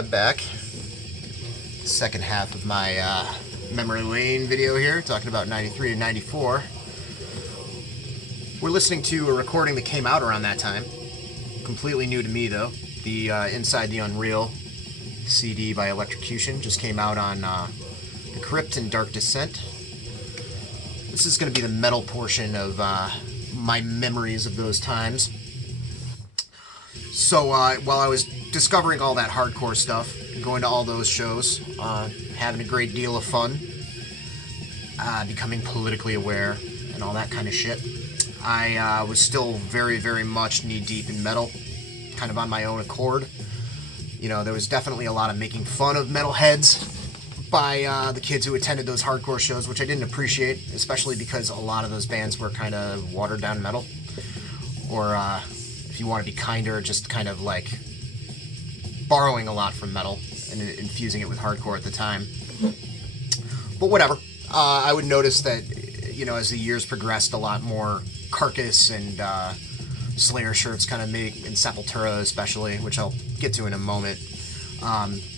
I'm back. Second half of my memory lane video here, talking about 93 and 94. We're listening to a recording that came out around that time. Completely new to me, though. The Inside the Unreal CD by Electrocution just came out on The Crypt and Dark Descent. This is going to be the metal portion of my memories of those times. So while I was discovering all that hardcore stuff, going to all those shows, having a great deal of fun, becoming politically aware and all that kind of shit, I was still very, very much knee-deep in metal, kind of on my own accord. You know, there was definitely a lot of making fun of metalheads by the kids who attended those hardcore shows, which I didn't appreciate, especially because a lot of those bands were kind of watered-down metal, or if you want to be kinder, just kind of like borrowing a lot from metal and infusing it with hardcore at the time. But whatever. I would notice that, you know, as the years progressed, a lot more Carcass and Slayer shirts kind of made, and Sepultura especially, which I'll get to in a moment,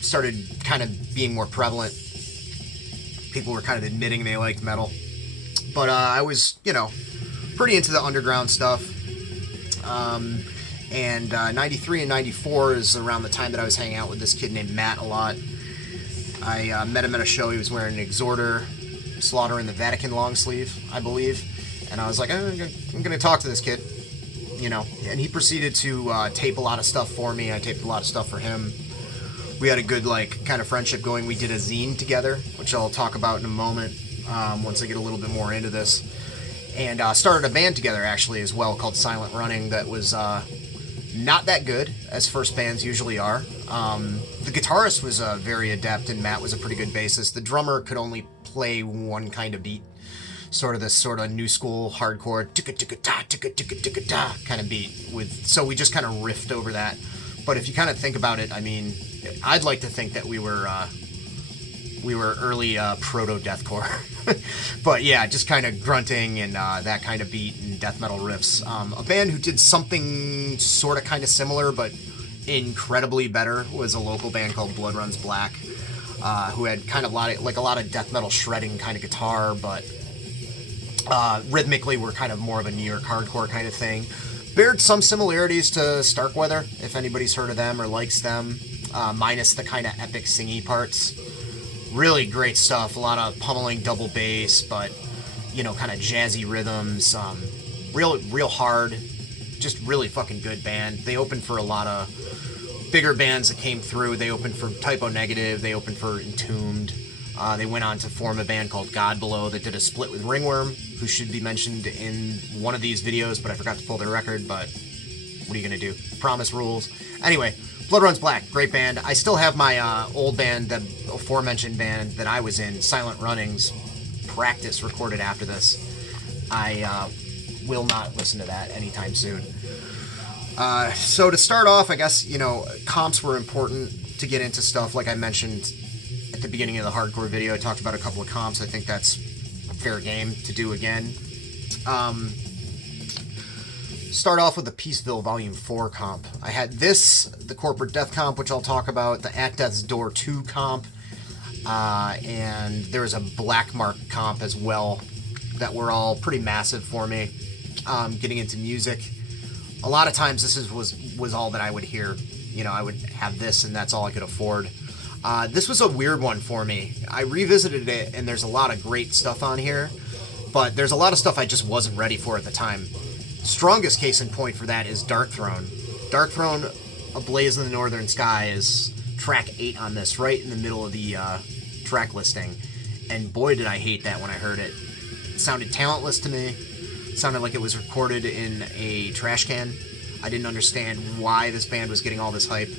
started kind of being more prevalent. People were kind of admitting they liked metal. But I was, you know, pretty into the underground stuff. And 93 and 94 is around the time that I was hanging out with this kid named Matt a lot. I met him at a show. He was wearing an Exhorder, Slaughter in the Vatican long sleeve, I believe. And I was like, I'm going to talk to this kid, you know. And he proceeded to tape a lot of stuff for me. I taped a lot of stuff for him. We had a good, like, kind of friendship going. We did a zine together, which I'll talk about in a moment once I get a little bit more into this. And started a band together, actually, as well, called Silent Running, that was not that good, as first bands usually are. The guitarist was very adept, and Matt was a pretty good bassist. The drummer could only play one kind of beat, sort of this sort of new school hardcore ticka-ticka-ta, kind of beat. So we just kind of riffed over that. But if you kind of think about it, I mean, I'd like to think that we were early proto-deathcore. But yeah, just kind of grunting and that kind of beat and death metal riffs. A band who did something sort of kind of similar but incredibly better was a local band called Blood Runs Black, who had kind of a lot of death metal shredding kind of guitar, but rhythmically were kind of more of a New York hardcore kind of thing. Bared some similarities to Starkweather, if anybody's heard of them or likes them, minus the kind of epic singy parts. Really great stuff, a lot of pummeling double bass, but, you know, kind of jazzy rhythms, real hard, just really fucking good band. They opened for a lot of bigger bands that came through. They opened for Typo Negative, they opened for Entombed. They went on to form a band called God Below that did a split with Ringworm, who should be mentioned in one of these videos, but I forgot to pull their record, but what are you going to do? Promise rules. Anyway, Blood Runs Black, great band. I still have my old band, the aforementioned band that I was in, Silent Running's Practice, recorded after this. I will not listen to that anytime soon. So to start off, I guess, you know, comps were important to get into stuff. Like I mentioned at the beginning of the hardcore video, I talked about a couple of comps. I think that's fair game to do again. Start off with the Peaceville Volume 4 comp. I had this, the Corporate Death comp, which I'll talk about, the At Death's Door 2 comp, and there's a Black Mark comp as well that were all pretty massive for me. Getting into music, a lot of times this was all that I would hear. You know, I would have this and that's all I could afford. This was a weird one for me. I revisited it and there's a lot of great stuff on here, but there's a lot of stuff I just wasn't ready for at the time. Strongest case in point for that is Dark Throne. Dark Throne, Ablaze in the Northern Sky, is track 8 on this, right in the middle of the track listing. And boy, did I hate that when I heard it. It sounded talentless to me. It sounded like it was recorded in a trash can. I didn't understand why this band was getting all this hype.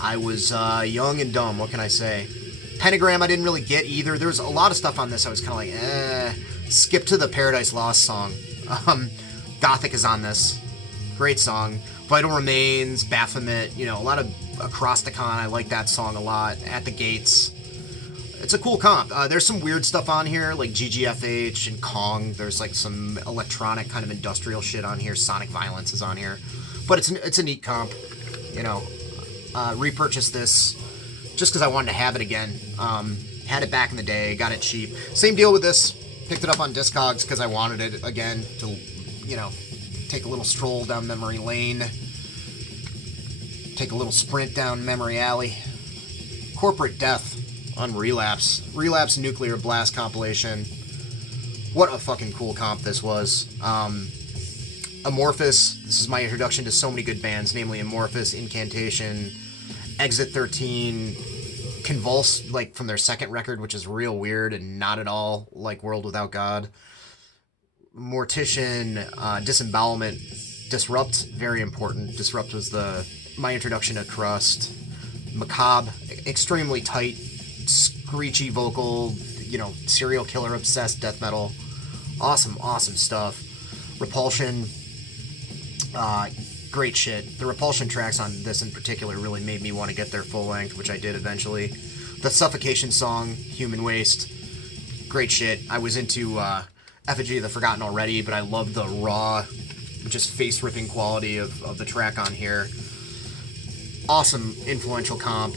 I was young and dumb, what can I say? Pentagram I didn't really get either. There was a lot of stuff on this I was kind of like, eh. Skip to the Paradise Lost song. Gothic is on this. Great song. Vital Remains, Baphomet, you know, a lot of Acrosticon. I like that song a lot. At the Gates. It's a cool comp. There's some weird stuff on here, like GGFH and Kong. There's like some electronic kind of industrial shit on here. Sonic Violence is on here. But it's a neat comp. You know, repurchased this just because I wanted to have it again. Had it back in the day, got it cheap. Same deal with this. Picked it up on Discogs because I wanted it again to, you know, take a little stroll down memory lane. Take a little sprint down memory alley. Corporate Death on Relapse. Relapse Nuclear Blast compilation. What a fucking cool comp this was. Amorphous. This is my introduction to so many good bands, namely Amorphous, Incantation, Exit 13, Convulse, like from their second record, which is real weird and not at all like World Without God. Mortician, Disembowelment, Disrupt, very important. Disrupt was my introduction to Crust. Macabre, extremely tight, screechy vocal, you know, serial killer obsessed death metal. Awesome, awesome stuff. Repulsion, great shit. The Repulsion tracks on this in particular really made me want to get their full length, which I did eventually. The Suffocation song, Human Waste, great shit. I was into Effigy of the Forgotten already, but I love the raw, just face-ripping quality of the track on here. Awesome, influential comp.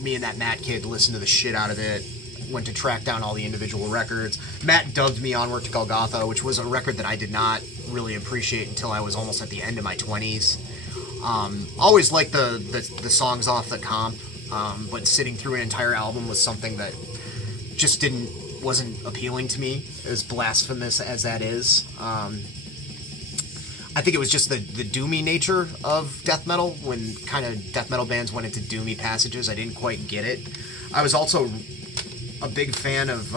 Me and that Matt kid listened to the shit out of it. Went to track down all the individual records. Matt dubbed me Onward to Golgotha, which was a record that I did not really appreciate until I was almost at the end of my 20s. Always liked the songs off the comp, but sitting through an entire album was something that just wasn't appealing to me, as blasphemous as that is. I think it was just the doomy nature of death metal. When kind of death metal bands went into doomy passages, I didn't quite get it. I was also a big fan of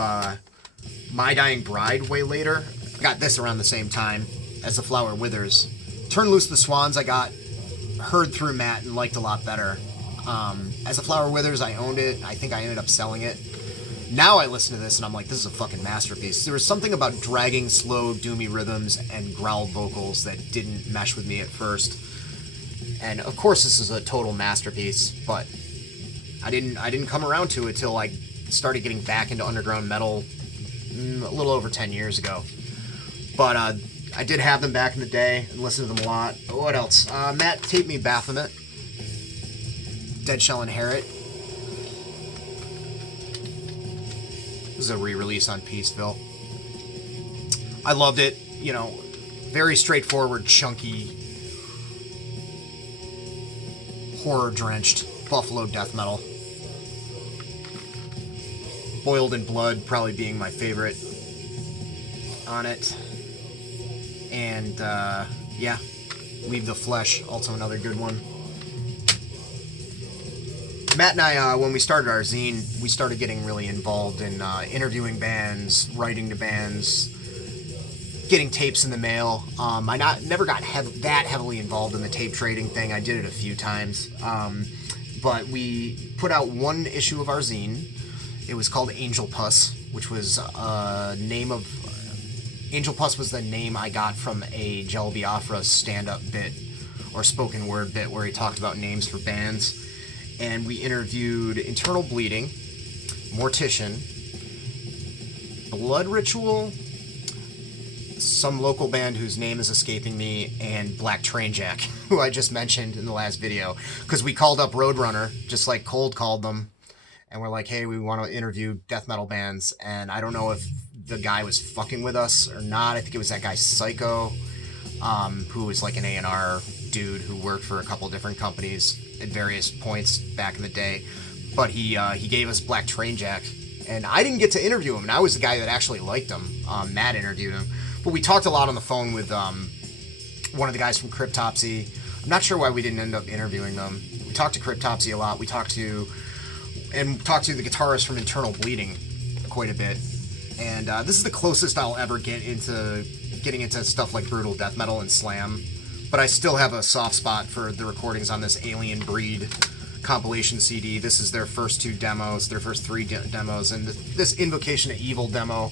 My Dying Bride way later. I got this around the same time as The Flower Withers. Turn Loose the Swans I got heard through Matt and liked a lot better. As The Flower Withers, I owned it. I think I ended up selling it. Now I listen to this and I'm like, this is a fucking masterpiece. There was something about dragging, slow, doomy rhythms and growl vocals that didn't mesh with me at first. And of course this is a total masterpiece, but I didn't come around to it till I started getting back into underground metal a little over 10 years ago. But I did have them back in the day and listened to them a lot. What else? Matt taped me Baphomet, Dead Shall Inherit. This is a re-release on Peaceville. I loved it. You know, very straightforward, chunky, horror-drenched Buffalo death metal. Boiled in Blood probably being my favorite on it. And, yeah, Leave the Flesh, also another good one. Matt and I, when we started our zine, we started getting really involved in interviewing bands, writing to bands, getting tapes in the mail. I never got that heavily involved in the tape trading thing. I did it a few times. But we put out one issue of our zine. It was called Angel Puss, which was Angel Puss was the name I got from a Jel Biafra stand-up bit, or spoken word bit, where he talked about names for bands. And we interviewed Internal Bleeding, Mortician, Blood Ritual, some local band whose name is escaping me, and Black Train Jack, who I just mentioned in the last video. Because we called up Roadrunner, just like Cold called them, and we're like, hey, we want to interview death metal bands. And I don't know if the guy was fucking with us or not. I think it was that guy Psycho, who was like an A&R dude who worked for a couple different companies at various points back in the day. But he gave us Black Train Jack, and I didn't get to interview him, and I was the guy that actually liked him. Matt interviewed him. But we talked a lot on the phone with one of the guys from Cryptopsy. I'm not sure why we didn't end up interviewing them. We talked to Cryptopsy a lot. We talked to the guitarist from Internal Bleeding quite a bit. And this is the closest I'll ever get into getting into stuff like brutal death metal and slam. But I still have a soft spot for the recordings on this Alien Breed compilation CD. This is their first two demos, their first three demos, and this Invocation of Evil demo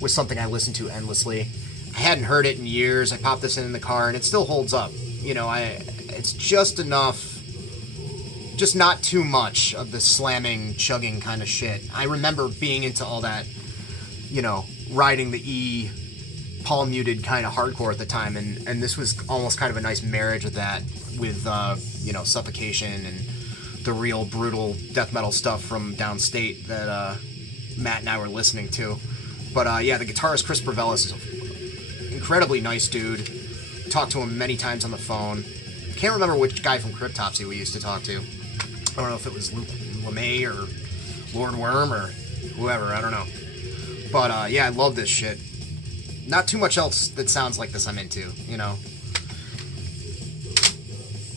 was something I listened to endlessly. I hadn't heard it in years. I popped this in the car, and it still holds up. You know, it's just enough, just not too much of the slamming, chugging kind of shit. I remember being into all that, you know, riding the E Paul muted kind of hardcore at the time, and this was almost kind of a nice marriage of that with you know, Suffocation and the real brutal death metal stuff from downstate that Matt and I were listening to. But yeah, the guitarist Chris Brevelis is an incredibly nice dude. Talked to him many times on the phone. Can't remember which guy from Cryptopsy we used to talk to. I don't know if it was Luke LeMay or Lord Worm or whoever, I don't know. But yeah, I love this shit. Not too much else that sounds like this I'm into, you know.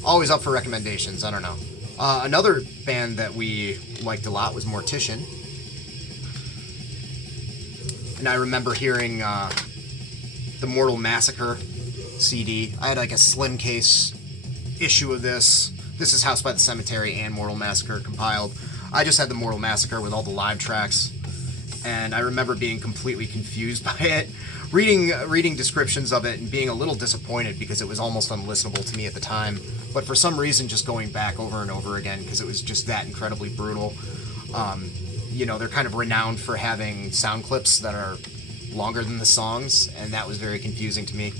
Always up for recommendations, I don't know. Another band that we liked a lot was Mortician. And I remember hearing the Mortal Massacre CD. I had like a slim case issue of this. This is House by the Cemetery and Mortal Massacre compiled. I just had the Mortal Massacre with all the live tracks, and I remember being completely confused by it, reading descriptions of it and being a little disappointed because it was almost unlistenable to me at the time. But for some reason, just going back over and over again because it was just that incredibly brutal. You know, they're kind of renowned for having sound clips that are longer than the songs, and that was very confusing to me,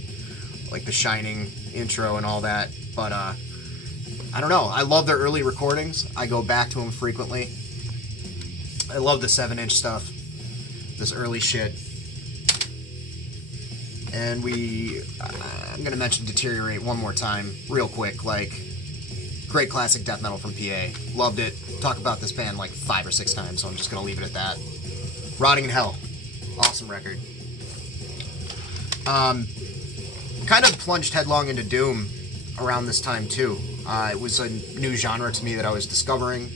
like the Shining intro and all that. But I don't know. I love their early recordings. I go back to them frequently. I love the 7-inch stuff, this early shit. And I'm going to mention Deteriorate one more time, real quick. Like, great classic death metal from PA. Loved it. Talk about this band like 5 or 6 times, so I'm just going to leave it at that. Rotting in Hell. Awesome record. Kind of plunged headlong into Doom around this time, too. It was a new genre to me that I was discovering.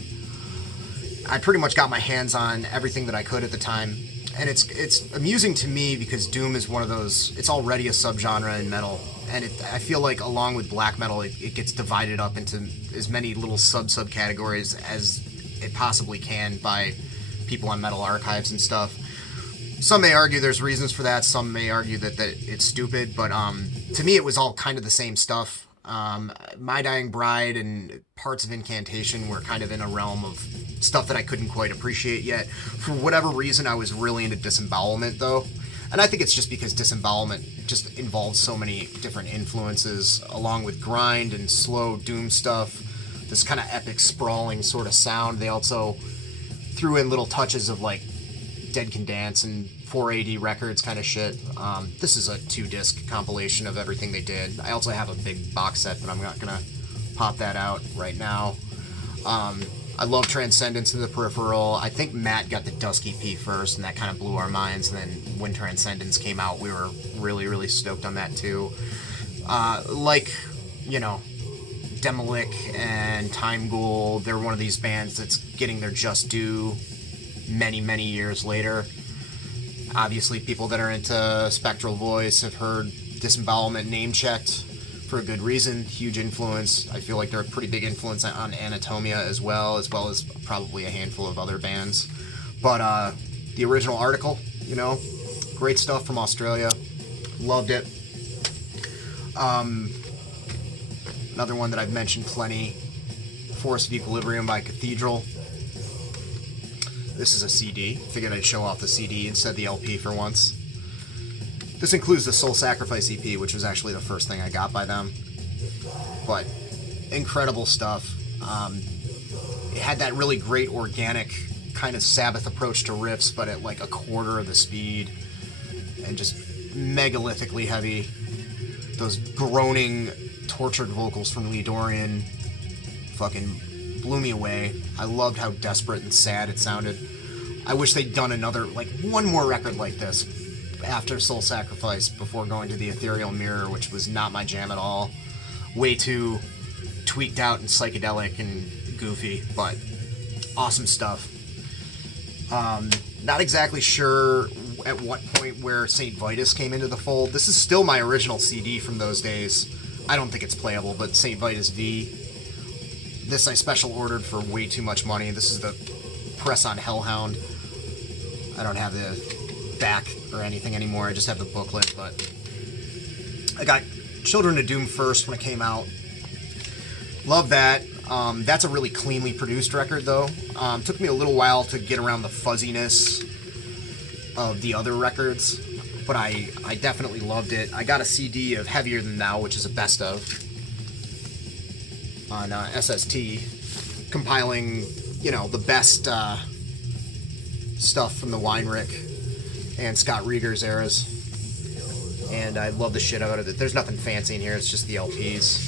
I pretty much got my hands on everything that I could at the time. And it's amusing to me because Doom is one of those, it's already a subgenre in metal. And I feel like along with black metal, it gets divided up into as many little subcategories as it possibly can by people on Metal Archives and stuff. Some may argue there's reasons for that. Some may argue that it's stupid. But to me, it was all kind of the same stuff. My Dying Bride and parts of Incantation were kind of in a realm of stuff that I couldn't quite appreciate yet. For whatever reason, I was really into Disembowelment, though. And I think it's just because Disembowelment just involves so many different influences, along with grind and slow doom stuff, this kind of epic, sprawling sort of sound. They also threw in little touches of, like, Dead Can Dance and 4AD Records kind of shit. This is a 2-disc compilation of everything they did. I also have a big box set, but I'm not going to pop that out right now. I love Transcendence in the Peripheral. I think Matt got the Dusk EP first, and that kind of blew our minds. And then when Transcendence came out, we were really, really stoked on that too. Like, you know, Demolik and Time Ghoul, they're one of these bands that's getting their just due many, many years later. Obviously, people that are into Spectral Voice have heard Disembowelment name-checked for a good reason. Huge influence. I feel like they're a pretty big influence on Anatomia as well as probably a handful of other bands. But the original Article, you know, great stuff from Australia. Loved it. Another one that I've mentioned plenty, Force of Equilibrium by Cathedral. This is a CD. Figured I'd show off the CD instead of the LP for once. This includes the Soul Sacrifice EP, which was actually the first thing I got by them. But incredible stuff. It had that really great organic kind of Sabbath approach to riffs, but at like a quarter of the speed. And just megalithrically heavy. Those groaning, tortured vocals from Lee Dorian fucking blew me away. I loved how desperate and sad it sounded. I wish they'd done one more record like this after Soul Sacrifice before going to the Ethereal Mirror, which was not my jam at all. Way too tweaked out and psychedelic and goofy, but awesome stuff. Not exactly sure at what point where St. Vitus came into the fold. This is still my original CD from those days. I don't think it's playable, but St. Vitus V. This I special ordered for way too much money. This is the press on Hellhound. I don't have the back or anything anymore. I just have the booklet, but I got Children of Doom first when it came out. Love that. That's a really cleanly produced record, though. Took me a little while to get around the fuzziness of the other records. but I definitely loved it. I got a CD of Heavier Than Thou, which is a best of, on SST, compiling, you know, the best stuff from the Weinrich and Scott Rieger's eras. And I love the shit out of it. There's nothing fancy in here, it's just the LPs.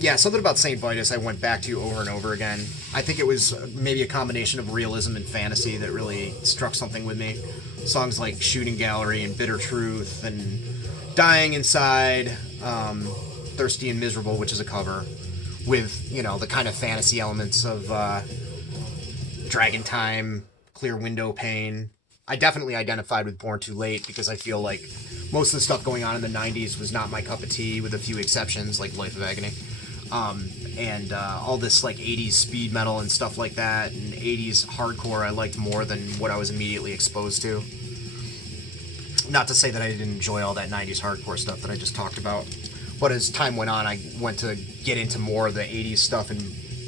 Yeah, something about St. Vitus I went back to over and over again. I think it was maybe a combination of realism and fantasy that really struck something with me. Songs like Shooting Gallery and Bitter Truth and Dying Inside, Thirsty and Miserable, which is a cover, with, you know, the kind of fantasy elements of Dragon Time, Clear Window Pane. I definitely identified with Born Too Late because I feel like most of the stuff going on in the 90s was not my cup of tea, with a few exceptions, like Life of Agony. And all this like 80s speed metal and stuff like that, and 80s hardcore I liked more than what I was immediately exposed to. Not to say that I didn't enjoy all that 90s hardcore stuff that I just talked about, but as time went on, I went to get into more of the 80s stuff in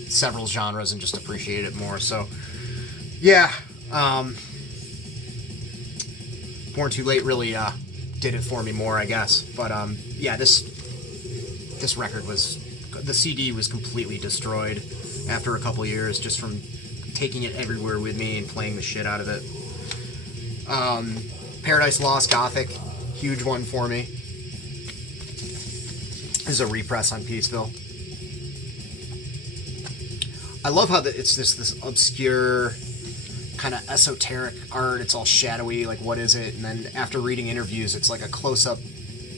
several genres and just appreciate it more. So, yeah, Born Too Late really did it for me more, I guess. But yeah, this record was, the CD was completely destroyed after a couple years just from taking it everywhere with me and playing the shit out of it. Paradise Lost Gothic, huge one for me. This is a repress on Peaceville. I love how it's this obscure kind of esoteric art. It's all shadowy, like what is it? And then after reading interviews, it's like a close-up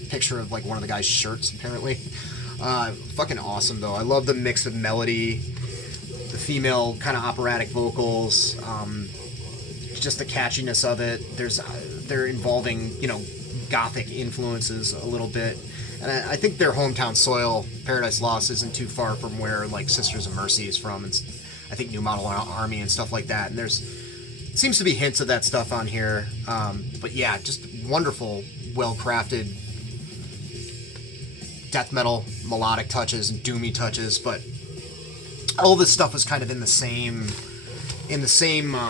picture of like one of the guy's shirts, apparently. Fucking awesome though. I love the mix of melody, the female kind of operatic vocals, just the catchiness of it. They're involving, you know, gothic influences a little bit. And I think their hometown soil, Paradise Lost, isn't too far from where like Sisters of Mercy is from, and I think New Model Army and stuff like that. And seems to be hints of that stuff on here. But yeah, just wonderful, well-crafted death metal melodic touches and doomy touches. But all this stuff was kind of in the same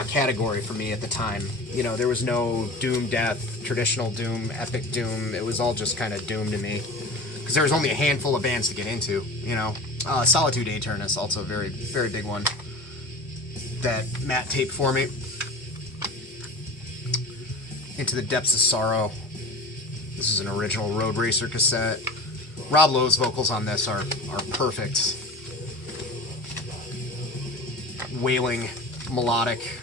category for me at the time. You know, there was no doom death, traditional doom, epic doom. It was all just kind of doom to me, because there was only a handful of bands to get into, you know. Solitude Aeternus, also a very, very big one that Matt taped for me. Into the Depths of Sorrow. This is an original Road Racer cassette. Rob Lowe's vocals on this are perfect. Wailing, melodic,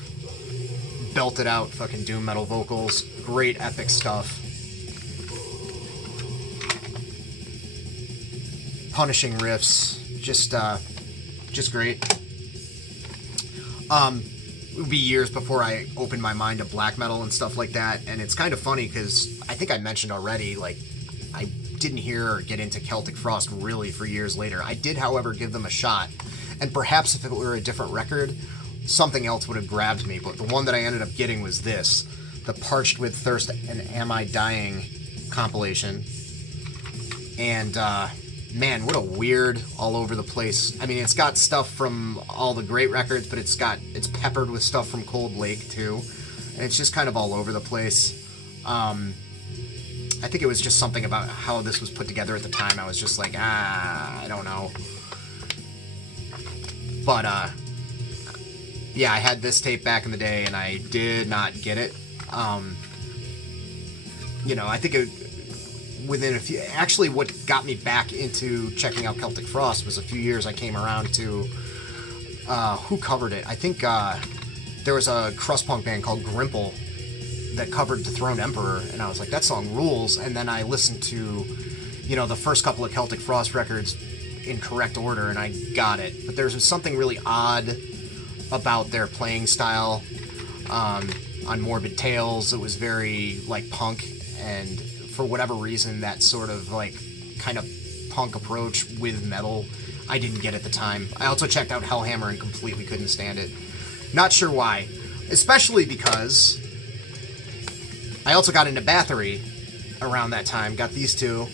belted out fucking doom metal vocals. Great epic stuff. Punishing riffs. Just great. It would be years before I opened my mind to black metal and stuff like that, and it's kind of funny because I think I mentioned already, like, I didn't hear or get into Celtic Frost really for years later. I did, however, give them a shot, and perhaps if it were a different record, something else would have grabbed me, but the one that I ended up getting was this, the Parched with Thirst and Am I Dying compilation. And man, what a weird, all over the place. I mean, it's got stuff from all the great records, but it's peppered with stuff from Cold Lake too, and it's just kind of all over the place. I think it was just something about how this was put together at the time. I was just like, I don't know. But yeah, I had this tape back in the day, and I did not get it. You know, I think within a few... Actually, what got me back into checking out Celtic Frost was a few years I came around to... who covered it? I think there was a crust punk band called Grimple that covered Dethroned Emperor, and I was like, that song rules. And then I listened to, you know, the first couple of Celtic Frost records in correct order, and I got it. But there's something really odd about their playing style. On Morbid Tales, it was very, like, punk, and for whatever reason, that sort of, like, kind of punk approach with metal, I didn't get at the time. I also checked out Hellhammer and completely couldn't stand it. Not sure why. Especially because I also got into Bathory around that time. Got these two.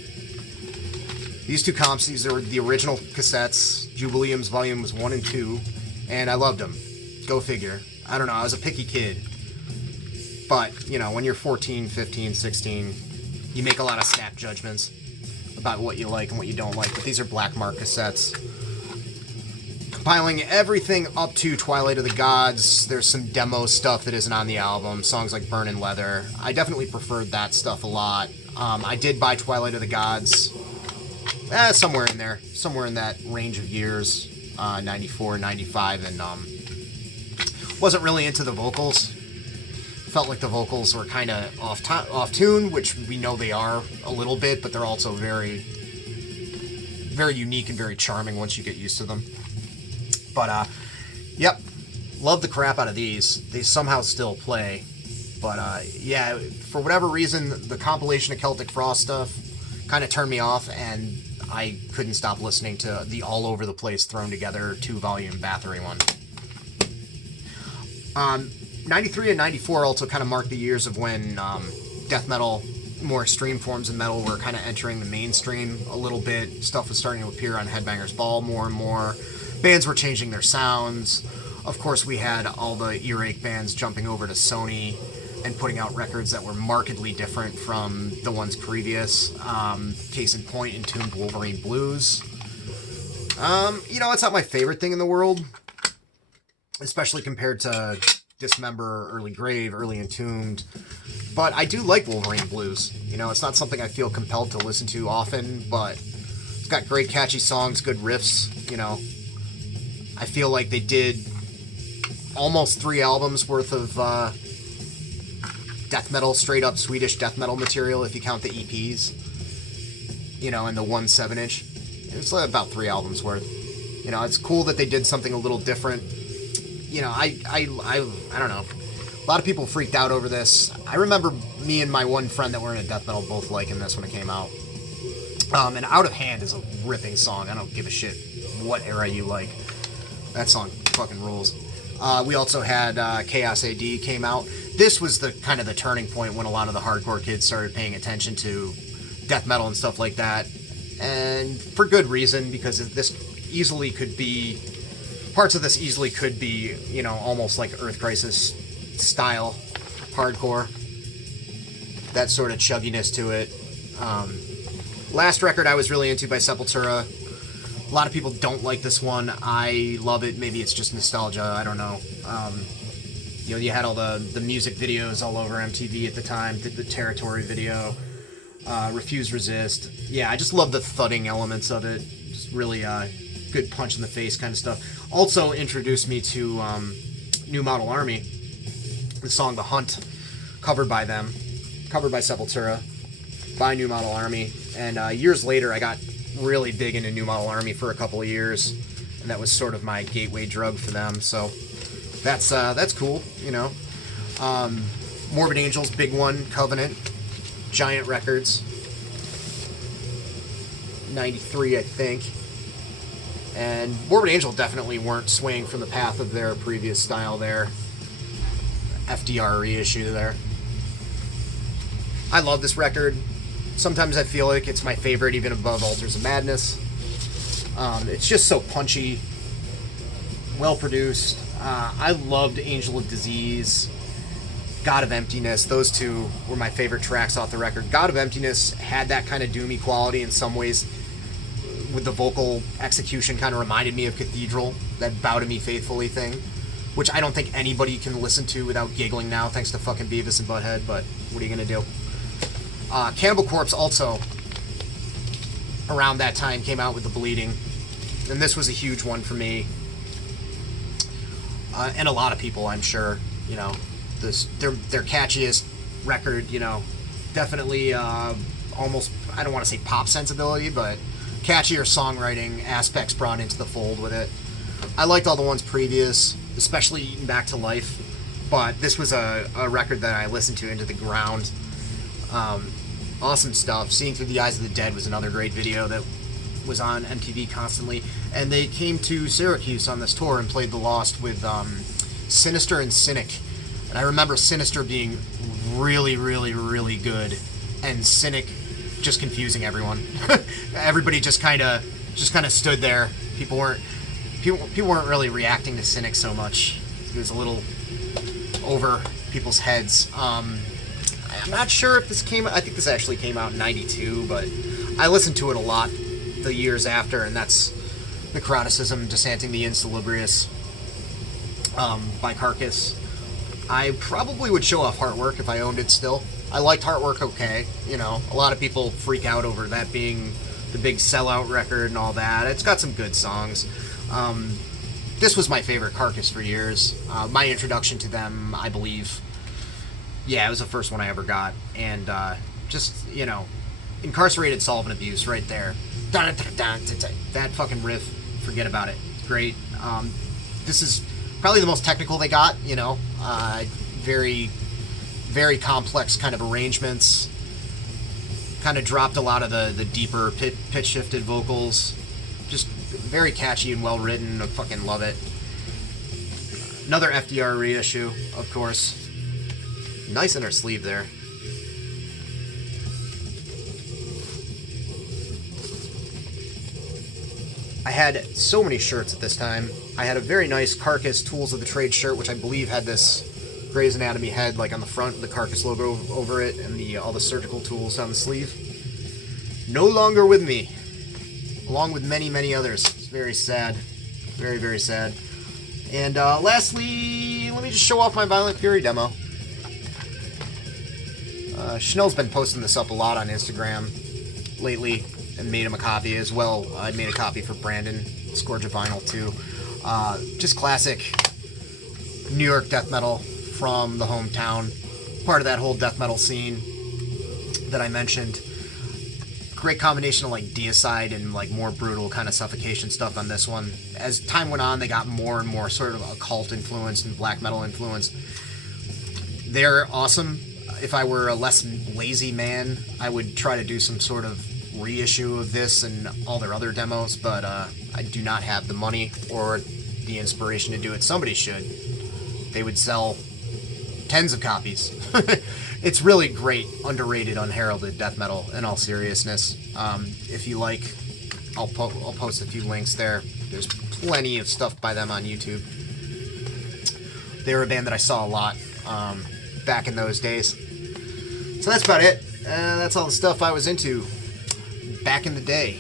These two comps, these are the original cassettes, Jubileums Volumes 1 and 2, and I loved them. Go figure. I don't know, I was a picky kid. But, you know, when you're 14, 15, 16, you make a lot of snap judgments about what you like and what you don't like. But these are black mark cassettes. Compiling everything up to Twilight of the Gods. There's some demo stuff that isn't on the album. Songs like Burnin' Leather. I definitely preferred that stuff a lot. I did buy Twilight of the Gods. Somewhere in there. Somewhere in that range of years. 94, 95. And wasn't really into the vocals. Felt like the vocals were kind of off tune, which we know they are a little bit, but they're also very, very unique and very charming once you get used to them. But, yep, love the crap out of these. They somehow still play. But, yeah, for whatever reason, the compilation of Celtic Frost stuff kind of turned me off, and I couldn't stop listening to the all over the place thrown together 2-volume Bathory one. 93 and 94 also kind of marked the years of when death metal, more extreme forms of metal, were kind of entering the mainstream a little bit. Stuff was starting to appear on Headbangers Ball more and more. Bands were changing their sounds. Of course, we had all the earache bands jumping over to Sony and putting out records that were markedly different from the ones previous. Case in point, Entombed Wolverine Blues. You know, it's not my favorite thing in the world, especially compared to Dismember, Early Grave, Early Entombed. But I do like Wolverine Blues. You know, it's not something I feel compelled to listen to often, but it's got great catchy songs, good riffs, you know. I feel like they did almost 3 albums worth of death metal, straight up Swedish death metal material if you count the EPs. You know, and the 1 7-inch. It's about 3 albums worth. You know, it's cool that they did something a little different. You know, I don't know. A lot of people freaked out over this. I remember me and my one friend that were in a death metal both liking this when it came out. And Out of Hand is a ripping song. I don't give a shit what era you like. That song fucking rules. We also had Chaos AD came out. This was the kind of the turning point when a lot of the hardcore kids started paying attention to death metal and stuff like that. And for good reason, because this easily could be... Parts of this easily could be, you know, almost like Earth Crisis style hardcore. That sort of chugginess to it. Last record I was really into by Sepultura. A lot of people don't like this one. I love it. Maybe it's just nostalgia. I don't know. You know, you had all the music videos all over MTV at the time. Did the Territory video. Refuse Resist. Yeah, I just love the thudding elements of it. Just really good punch in the face kind of stuff. Also introduced me to New Model Army. The song The Hunt, covered by them. Covered by Sepultura. By New Model Army. And years later, I got really big into New Model Army for a couple of years, and that was sort of my gateway drug for them. So that's cool, you know. Morbid Angels, big one, Covenant, Giant Records, 93, I think. And Morbid Angel definitely weren't swaying from the path of their previous style there. FDR reissue there. I love this record. Sometimes I feel like it's my favorite, even above Altars of Madness. It's just so punchy, well-produced. I loved Angel of Disease, God of Emptiness. Those two were my favorite tracks off the record. God of Emptiness had that kind of doomy quality in some ways. With the vocal execution, kind of reminded me of Cathedral, that Bow to Me Faithfully thing, which I don't think anybody can listen to without giggling now, thanks to fucking Beavis and Butthead, but what are you gonna do? Cannibal Corpse also, around that time, came out with The Bleeding, and this was a huge one for me, and a lot of people, I'm sure. You know, their catchiest record, you know, definitely almost, I don't want to say pop sensibility, but catchier songwriting aspects brought into the fold with it. I liked all the ones previous, especially Eaten Back to Life, but this was a record that I listened to into the ground. Awesome stuff. Seeing Through the Eyes of the Dead was another great video that was on MTV constantly. And they came to Syracuse on this tour and played The Lost with Sinister and Cynic. And I remember Sinister being really, really, really good, and Cynic just confusing everyone. Everybody just kind of stood there. People weren't really reacting to Cynic so much. It was a little over people's heads. I'm not sure if this came. I think this actually came out in '92, but I listened to it a lot the years after, and that's Necroticism, Desanting the Insalubrious by Carcass. I probably would show off Heartwork if I owned it still. I liked Heartwork okay. You know, a lot of people freak out over that being the big sellout record and all that. It's got some good songs. This was my favorite Carcass for years. My introduction to them, I believe, yeah, it was the first one I ever got. And just, you know, Incarcerated Solvent Abuse right there. That fucking riff, forget about it. It's great. This is probably the most technical they got, you know. Very, very complex kind of arrangements. Kind of dropped a lot of the deeper pitch-shifted vocals. Just very catchy and well-written. I fucking love it. Another FDR reissue, of course. Nice inner sleeve there. I had so many shirts at this time. I had a very nice Carcass Tools of the Trade shirt, which I believe had this Grey's Anatomy head like on the front, the Carcass logo over it, and all the surgical tools on the sleeve. No longer with me, along with many, many others. It's very sad. Very, very sad. And lastly, let me just show off my Violent Fury demo. Chanel's been posting this up a lot on Instagram lately, and made him a copy as well. I made a copy for Brandon, Scourge of Vinyl too. Just classic New York death metal from the hometown. Part of that whole death metal scene that I mentioned. Great combination of like deicide and like more brutal kind of suffocation stuff on this one. As time went on, they got more and more sort of occult influence and black metal influence. They're awesome. If I were a less lazy man, I would try to do some sort of reissue of this and all their other demos, but I do not have the money or the inspiration to do it. Somebody should. They would sell tens of copies. It's really great, underrated, unheralded death metal, in all seriousness. If you like, I'll post a few links there. There's plenty of stuff by them on YouTube. They were a band that I saw a lot back in those days. So that's about it. That's all the stuff I was into back in the day.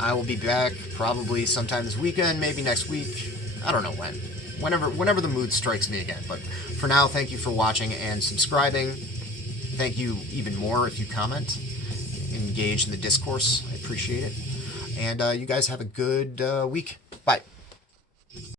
I will be back probably sometime this weekend, maybe next week. I don't know when. Whenever the mood strikes me again. But for now, thank you for watching and subscribing. Thank you even more if you comment, engage in the discourse. I appreciate it. And you guys have a good week. Bye.